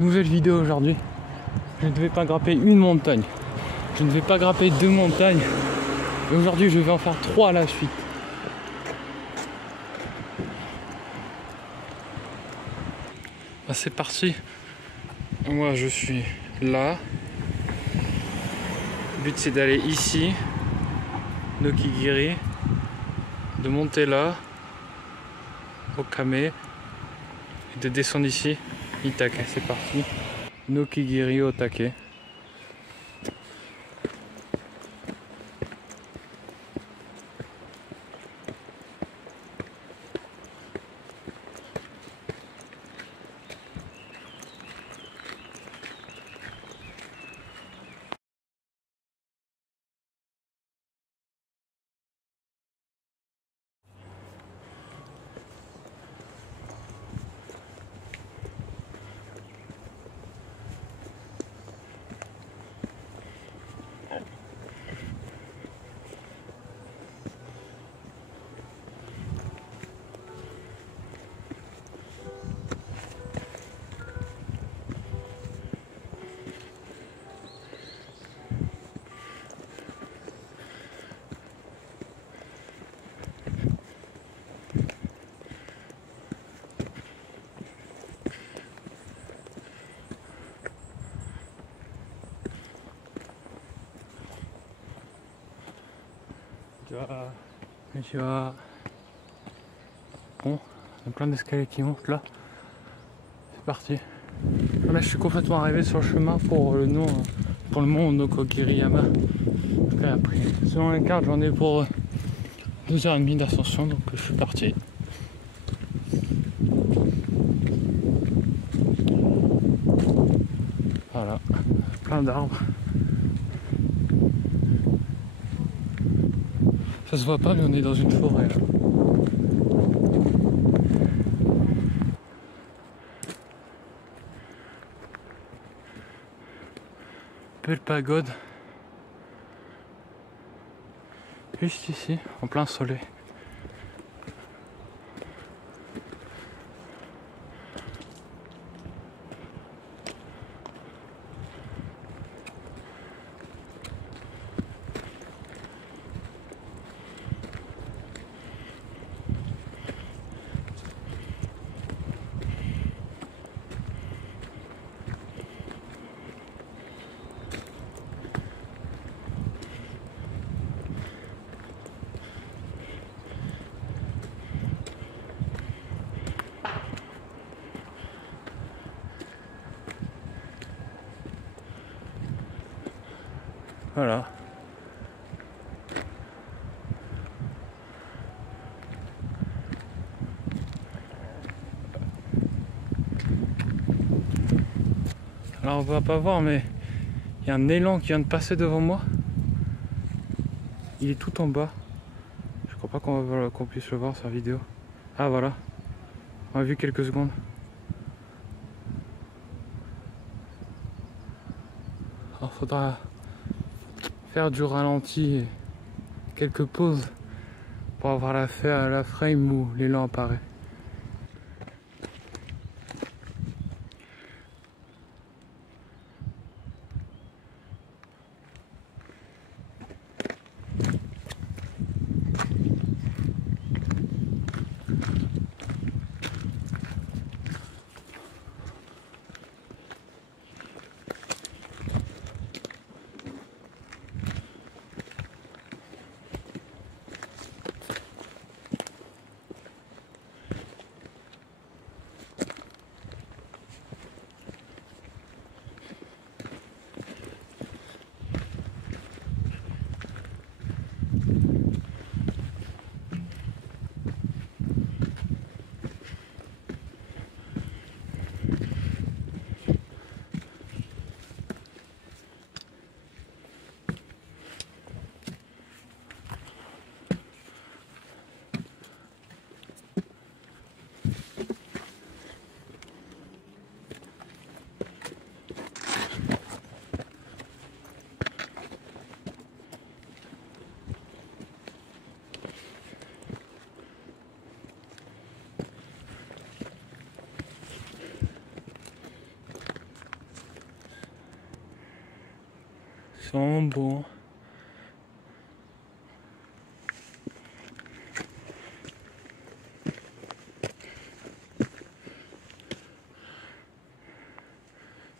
Nouvelle vidéo aujourd'hui. Je ne vais pas grimper une montagne. Je ne vais pas grimper 2 montagnes. Et aujourd'hui je vais en faire 3 à la suite. Ah, c'est parti. Moi je suis là. Le but c'est d'aller ici, Nokigiri, de monter là, au Kame, et de descendre ici, Itake. C'est parti. Nokigiri Otake. Konnichiwa. Bon, il y a plein d'escaliers qui montent là. C'est parti. Là je suis complètement arrivé sur le chemin pour le nom, pour le mont Nokogiriyama. Après, selon les cartes, j'en ai pour 12h30 d'ascension, donc je suis parti. Voilà, plein d'arbres. Ça se voit pas, mais on est dans une forêt là. Belle pagode. Juste ici, en plein soleil. Voilà. Alors on va pas voir, mais il y a un élan qui vient de passer devant moi. Il est tout en bas. Je crois pas qu'on puisse le voir sur la vidéo. Ah voilà. On a vu quelques secondes. Alors faudra faire du ralenti et quelques pauses pour avoir la frame où l'élan apparaît. C'est vraiment beau. Hein.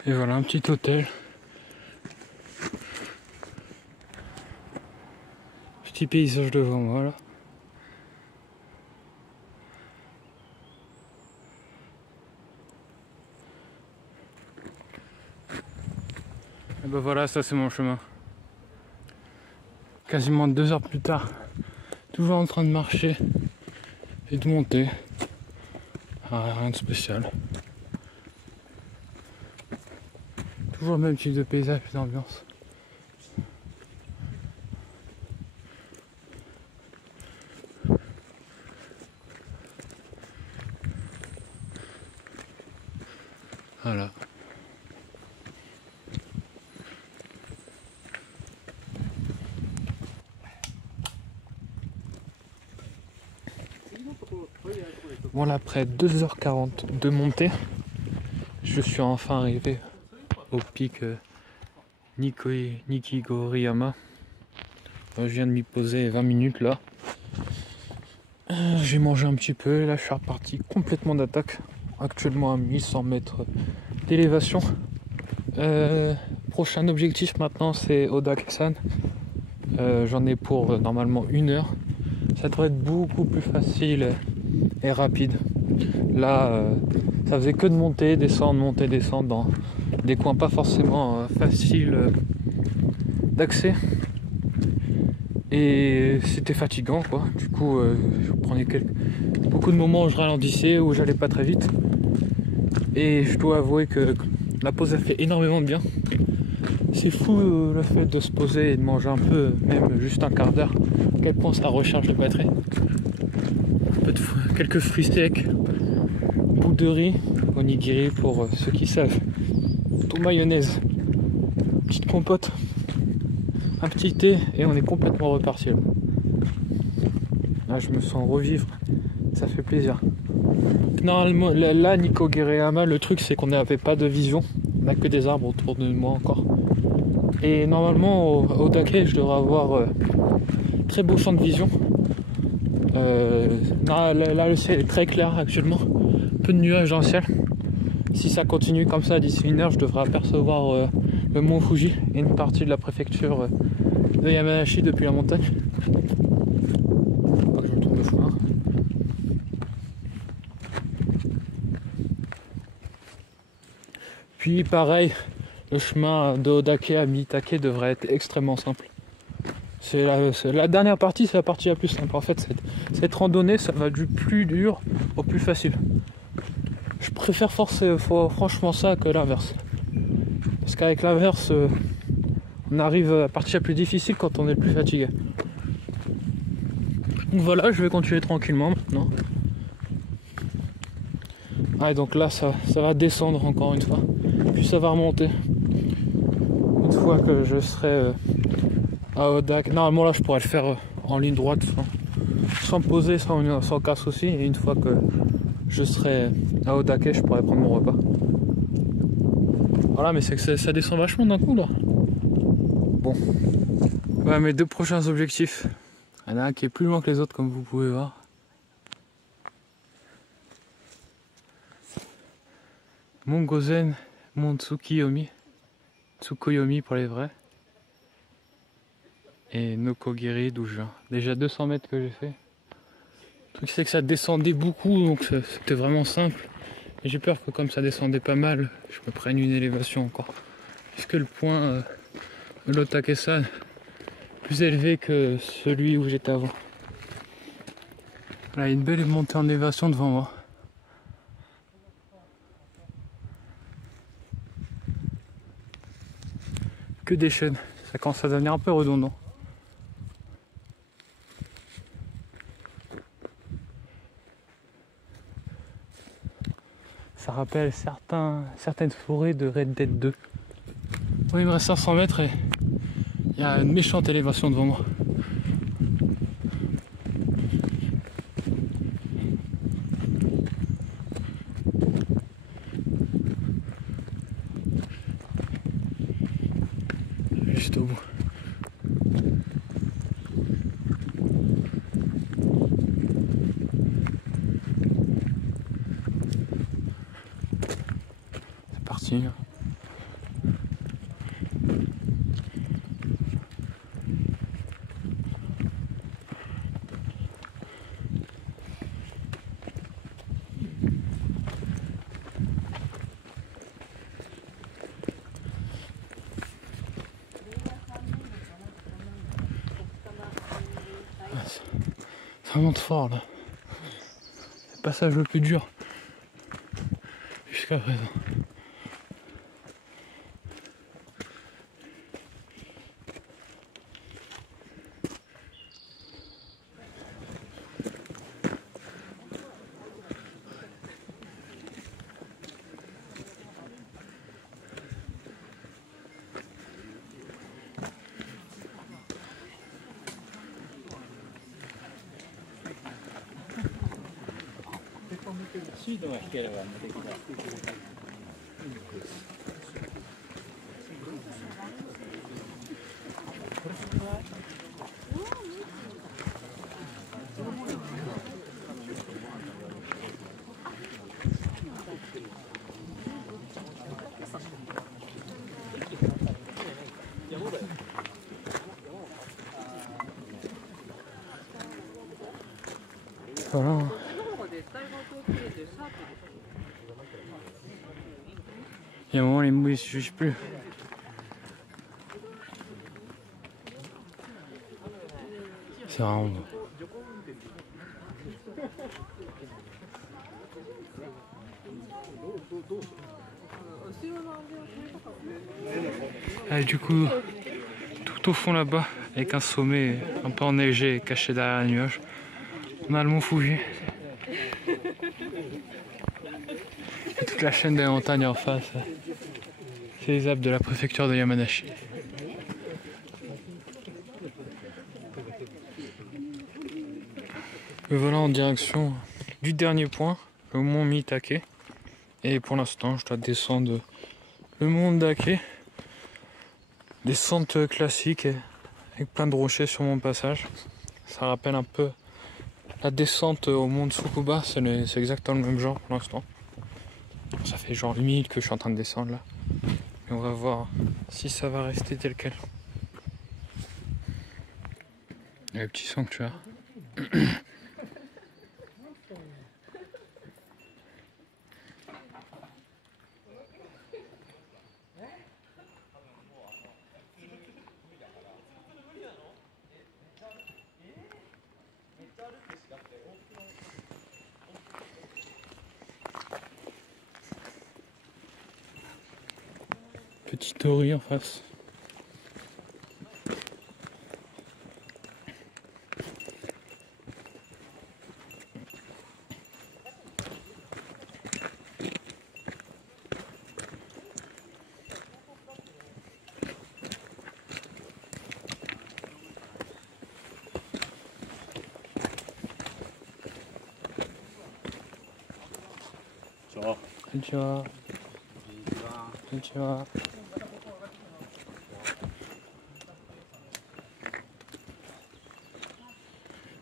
Et voilà un petit hôtel. Petit paysage devant moi là. Et ben voilà, ça c'est mon chemin. Quasiment 2 heures plus tard, toujours en train de marcher et de monter. Ah, rien de spécial. Toujours le même type de paysage et d'ambiance. Voilà. Bon là, après 2h40 de montée, je suis enfin arrivé au pic Nikigoriyama. Je viens de m'y poser 20 minutes là. J'ai mangé un petit peu et là je suis reparti complètement d'attaque. Actuellement à 1100 mètres d'élévation. Prochain objectif maintenant c'est Odake-san. J'en ai pour normalement 1 heure. Ça devrait être beaucoup plus facile et rapide. Là ça faisait que de monter, descendre dans des coins pas forcément faciles d'accès. Et c'était fatigant quoi. Du coup je prenais beaucoup de moments où je ralentissais, où j'allais pas très vite. Et je dois avouer que la pause a fait énormément de bien. C'est fou le fait de se poser et de manger un peu, même juste un quart d'heure, à quel point ça recharge le batterie. Quelques fruits secs, bout de riz, onigiri pour ceux qui savent, tout mayonnaise, petite compote, un petit thé et on est complètement reparti là. Là je me sens revivre, ça fait plaisir. Normalement là Nikogoriyama, le truc c'est qu'on n'avait pas de vision, on n'a que des arbres autour de moi encore. Et normalement au Odake je devrais avoir très beau champ de vision. Là le ciel est très clair actuellement, peu de nuages dans le ciel. Si ça continue comme ça d'ici 1 heure je devrais apercevoir le mont Fuji et une partie de la préfecture de Yamanashi depuis la montagne. Faut pas que je me trompe de chemin. Puis pareil, le chemin de Odake à Mitake devrait être extrêmement simple. C'est la dernière partie, c'est la partie la plus simple. En fait, cette randonnée, ça va du plus dur au plus facile. Je préfère franchement ça que l'inverse. Parce qu'avec l'inverse, on arrive à la partie la plus difficile quand on est le plus fatigué. Donc voilà, je vais continuer tranquillement maintenant. Ah, et donc là, ça va descendre encore une fois. Puis ça va remonter. Une fois que je serai à Odake. Normalement là je pourrais le faire en ligne droite sans me poser, sans casse aussi. Et une fois que je serai à Odake, je pourrais prendre mon repas. Voilà, mais c'est que ça descend vachement d'un coup là. Bon. Ouais, mes 2 prochains objectifs. Il y en a un qui est plus loin que les autres comme vous pouvez voir. Mont Gozen, Mont Tsukuyomi. Tsukuyomi pour les vrais. Et Nokogiri d'où je viens. Déjà 200 mètres que j'ai fait. Le truc c'est que ça descendait beaucoup donc c'était vraiment simple. Et j'ai peur que comme ça descendait pas mal, je me prenne une élévation encore. Puisque le point de l'Odake-san est plus élevé que celui où j'étais avant. Là il y a une belle montée en élévation devant moi. Que des chaînes, ça commence à devenir un peu redondant. Ça rappelle certaines forêts de Red Dead 2. Bon, il me reste 500 mètres et il y a une méchante élévation devant moi. juste au bout. C'est parti. Ça monte fort là. C'est le passage le plus dur jusqu'à présent. Voilà. Il y a un moment, les mouilles ne suffisent plus. C'est vraiment beau. Ah, du coup, tout au fond là-bas, avec un sommet un peu enneigé et caché derrière les nuages, on a le mont Fuji. Et toute la chaîne des montagnes en face. C'est les Alpes de la préfecture de Yamanashi. Et voilà en direction du dernier point, le mont Mitake. Et pour l'instant, je dois descendre le mont Dake. Descente classique avec plein de rochers sur mon passage. Ça rappelle un peu la descente au mont Tsukuba, c'est exactement le même genre pour l'instant. Ça fait genre 8 000 que je suis en train de descendre là. Et on va voir si ça va rester tel quel. Il y a le petit sanctuaire. Petit tori en face. Konnichiwa. Konnichiwa.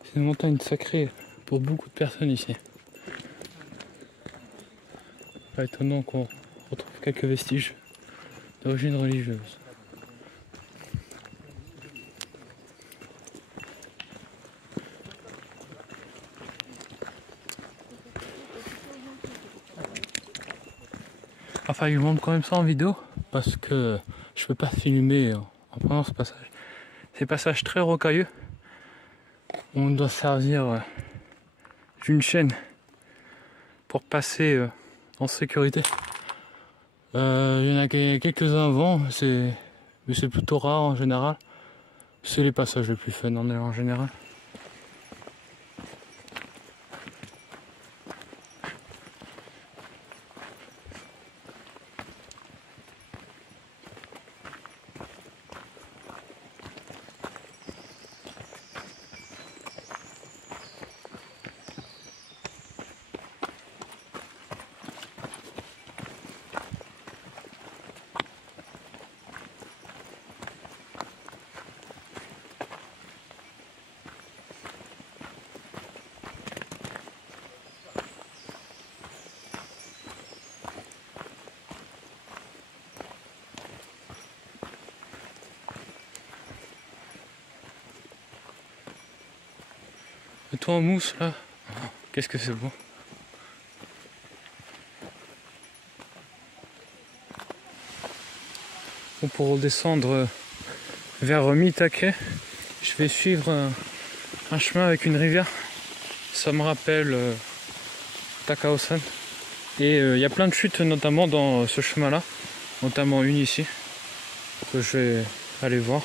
C'est une montagne sacrée pour beaucoup de personnes ici. Pas étonnant qu'on retrouve quelques vestiges d'origine religieuse. Enfin, je vous montre quand même ça en vidéo parce que je peux pas filmer en prenant ce passage. C'est un passage très rocailleux. On doit servir d'une chaîne pour passer en sécurité. Il y en a quelques-uns avant, mais c'est plutôt rare en général. C'est les passages les plus fun en général. toit en mousse là. Qu'est-ce que c'est beau. Bon, pour redescendre vers Mitake, je vais suivre un chemin avec une rivière. Ça me rappelle Takaosan. Et il y a plein de chutes notamment dans ce chemin-là, notamment une ici, que je vais aller voir.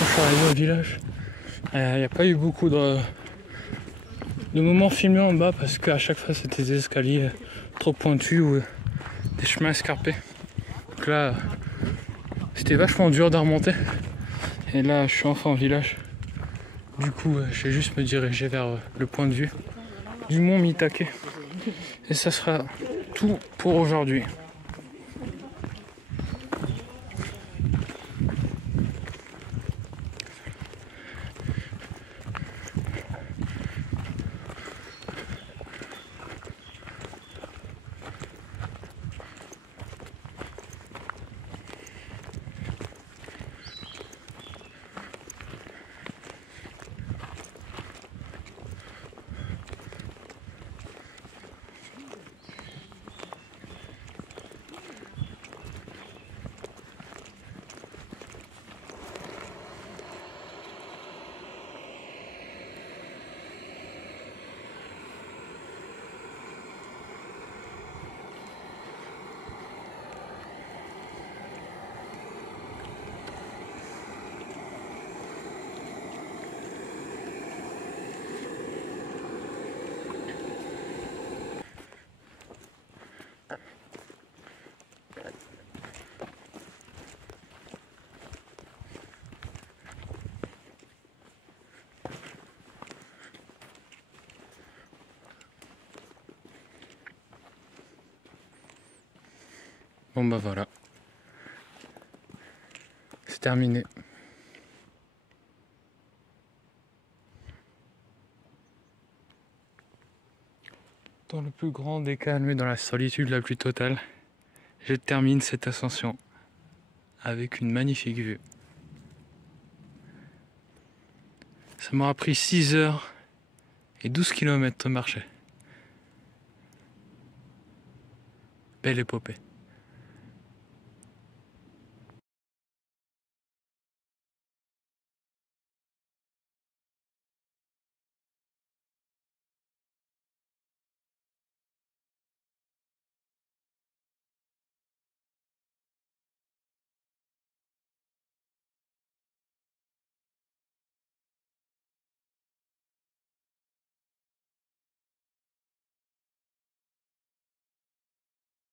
Je suis arrivé au village. Il n'y a pas eu beaucoup de moments filmés en bas parce qu'à chaque fois c'était des escaliers trop pointus ou des chemins escarpés. Donc là c'était vachement dur de remonter. Et là je suis enfin au village. Du coup je vais juste me diriger vers le point de vue du mont Mitake. Et ça sera tout pour aujourd'hui. Bon bah voilà, c'est terminé. Dans le plus grand des calmes et dans la solitude la plus totale, je termine cette ascension avec une magnifique vue. Ça m'aura pris 6 heures et 12 km de marcher. Belle épopée.